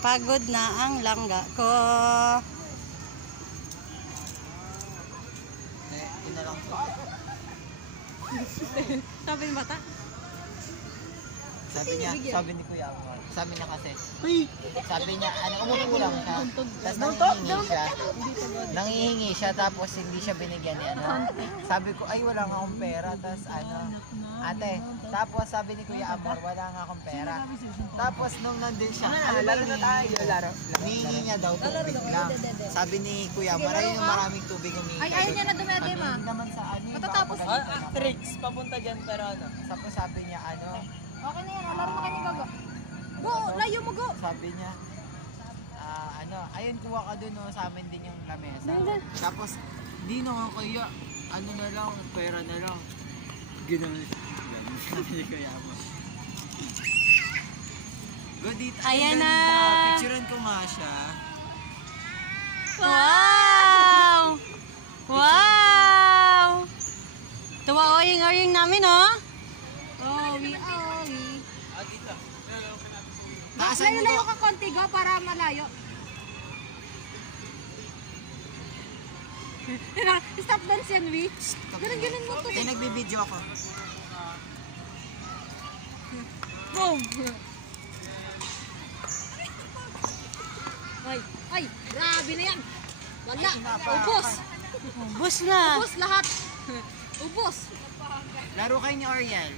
Pagod na ang langga ko. Yun na lang po. Sabi ng bata? Sabi ni Kuya Amor. Sabi niya kasi, sabi niya, umupo lang siya. Tapos nangihingi siya, tapos hindi siya binigyan ni Sabi ko, ay wala nga akong pera. Tapos ate, tapos sabi ni Kuya Amor, wala nga akong pera. Tapos nung nandun siya, laro na tayo, laro. Hihingi niya daw tubig lang. Sabi ni Kuya Amor, ayun yung maraming tubig humingi. Ay, ayaw niya na dumede, ma. Hindi naman sa Matatapos. tricks, papunta dyan, pero Tapos sabi niya, Okay na yan, laro na kayo ni Gaga. Go, layo mo, go. sabi niya, ayun, kuha ka dun, sa amin din yung lamesa. Tapos, di na nga kaya, na lang, pera na lang. Ginawa sabi ni Kuya Amor. Go dito. Ayan na. Picturean ko nga siya. Wow! Wow! Tuwa oying-oying namin, oh. Owi. Naasan mo Layo-layo ko? ka konti, go, para malayo. Stop dance yan, Wi. Ganun mo to. Nagbibideo ako. Boom! Ay, grabe na yan. Wala, ubos. Ubus na. Ubos lahat. Ubos. Laro kayo ni Oriel.